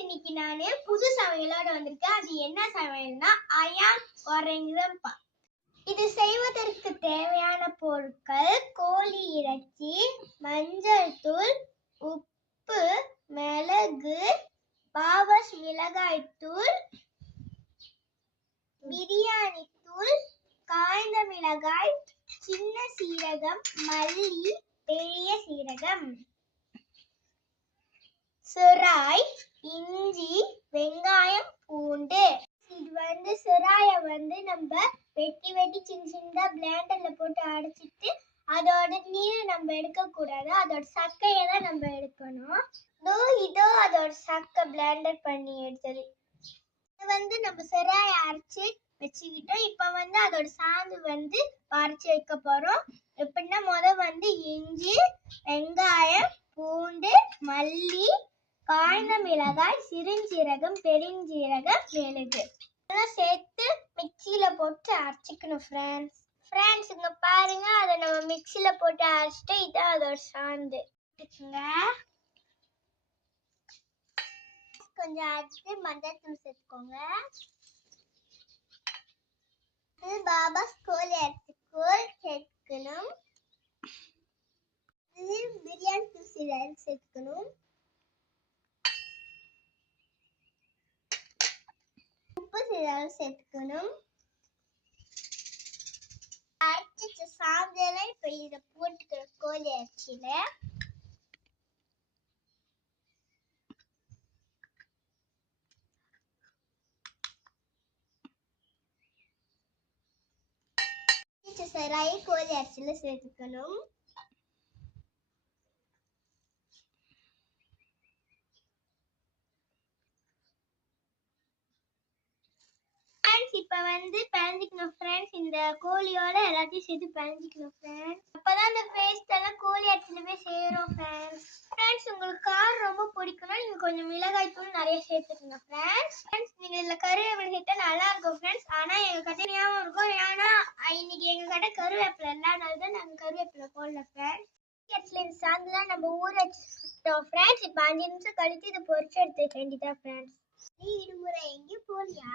இன்னைக்கு நானு புது சமையலோட வந்திருக்கேன். அது என்ன சமையல்னா அயான் ஒரேங்குதம்பா. இது செய்வதற்கு தேவையான பொருட்கள் கோழி இறைச்சி, மஞ்சள் தூள், உப்பு, மிளகு, பாவஸ் மிளகாய் தூள், பிரியாணி தூள், காய்ந்த மிளகாய், சின்ன சீரகம், மல்லி, பெரிய சீரகம், சுராய், இஞ்சி, வெங்காயம், பூண்டு. இது சுராய நம்ம வெட்டி வெட்டி சின்ன சின்னதா பிளேண்டர்ல போட்டு அடைச்சிட்டு அதோட நீர் நம்ம எடுக்க கூடாது, அதோட சக்கையை தான் நம்ம எடுக்கணும். இதோ அதோட சக்கை பிளேண்டர் பண்ணி எடுத்தது. இது நம்ம சுராய அரைச்சி வச்சுக்கிட்டோம். இப்ப அதோட சாந்து அரைச்சி வைக்க போறோம். எப்படின்னா இஞ்சி, வெங்காயம், பூண்டு, மல்லி, காய்ந்த மிளகாய், சிறுஞ்சீரகம், பெருஞ்சீரகம், மிளகு இதெல்லாம் சேர்த்து மிக்சியில போட்டு அரைச்சிக்கணும் ஃப்ரெண்ட்ஸ். இங்க பாருங்க, அதை நம்ம மிக்சியில போட்டு அரைச்சிட்டு இதான் அதோட சாந்து. கொஞ்சம் அரைச்சிட்டு மஞ்சள் தூள் சேர்த்துக்கோங்க. பாபாஸ் கோழி அரிசி தூள் சேர்த்துக்கணும். பிரியாணி தூள் சேர்த்துக்கணும். உப்பு சேர்த்துக்கணும். அரைச்ச சாந்தெல்லாம் இப்ப இதை போட்டுக்கிற கோழி அரிசியில கோழி அரிசியில சேர்த்துக்கணும். இப்ப பிணைஞ்சிக்கணும் ஃப்ரெண்ட்ஸ். இந்த கோழியோட எல்லாத்தையும் சேர்த்து பிணைஞ்சிக்கணும் ஃப்ரெண்ட்ஸ். அப்பதான் இந்த பேஸ்ட் எல்லாம் கோழி அரிசியில போய் சேரும் ஃப்ரெண்ட்ஸ். உங்களுக்கு காரம் ரொம்ப பிடிக்கும்னா நீங்க கொஞ்சம் மிளகாய் தூள் நிறைய சேர்த்துக்கணும் ஃப்ரெண்ட்ஸ். நீங்க இதுல கருவேப்பிலை சேர்த்தா நல்லா இருக்கும் ஃப்ரெண்ட்ஸ். ஆனா எங்க கடை ஞாபகம் இருக்கும், ஏன்னா இன்னைக்கு எங்க கடை கருவேப்பிலை இல்லாதனாலதான் நாங்க கருவேப்பிலை போடல ஃப்ரெண்ட்ஸ். சாந்துலாம் நம்ம ஊற வச்சுட்டோம் ஃப்ரெண்ட்ஸ். இப்ப 5 நிமிஷம் கழிச்சு இதை பொரிச்சு எடுத்துக்க வேண்டியதான் ஃப்ரெண்ட்ஸ். இருமுறை எங்கேயும் போலியா?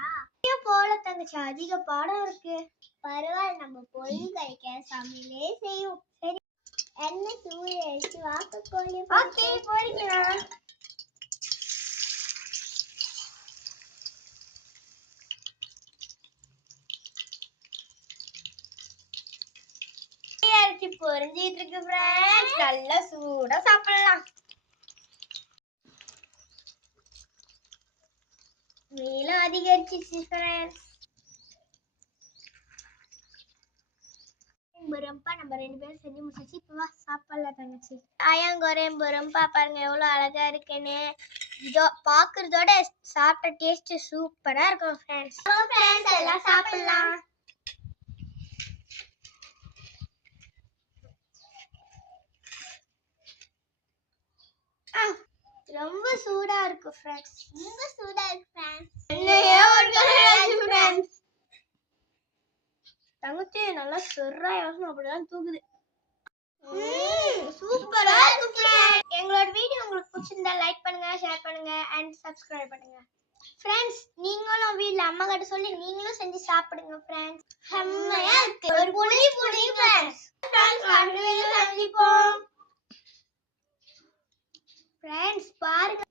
போல தங்கச்சி, அதிக பாடம் இருக்கு. பரவாயில்ல, நம்ம பொருள் கிடைக்க சமையலே செய்யும். சரி, எண்ணெய் தூள் எடுத்து வாக்க கோழி போறிக்கலாம். அரிசி பொரிஞ்சிட்டு இருக்கு ஃப்ரெண்ட்ஸ். நல்லா சூடா சாப்பிடலாம். மேலும் அதிகரிச்சிச்சு ஃப்ரெண்ட்ஸ். பரம்பா நம்ம 2 பேரும் செஞ்சு முடிச்சாச்சு. இப்ப வா சாப்பிடலாம் தங்கச்சி. அயங்கொரேன் பரம்பா பாருங்க எவ்வளவு அழகா இருக்குன்னு. இதோ பாக்குறதோட சாப்பிட்ட டேஸ்ட் சூப்பரா இருக்கும் ஃப்ரெண்ட்ஸ். எல்லாம் சாப்பிடலாம். ரொம்ப சூடா இருக்கு ஃப்ரெண்ட்ஸ். ரொம்ப சூடா இருக்கு ஃப்ரெண்ட்ஸ். தங்கச்சி நல்லா சொர்ரா யோசனை அப்படிதான் தூக்குது. சூப்பரா இருக்கு ஃப்ரெண்ட்ஸ். எங்களோட வீடியோ உங்களுக்கு பிடிச்சிருந்தா லைக் பண்ணுங்க, ஷேர் பண்ணுங்க அண்ட் சப்ஸ்கிரைப் பண்ணுங்க ஃப்ரெண்ட்ஸ். நீங்களும் வீட்ல அம்மா கிட்ட சொல்லி நீங்களும் செஞ்சு சாப்பிடுங்க ஃப்ரெண்ட்ஸ். செம்மையா இருக்கு. ஒரு புடி ஃப்ரெண்ட்ஸ். அடுத்த வீடியோல சந்திப்போம் ஃப்ரெண்ட்ஸ். பாருங்க.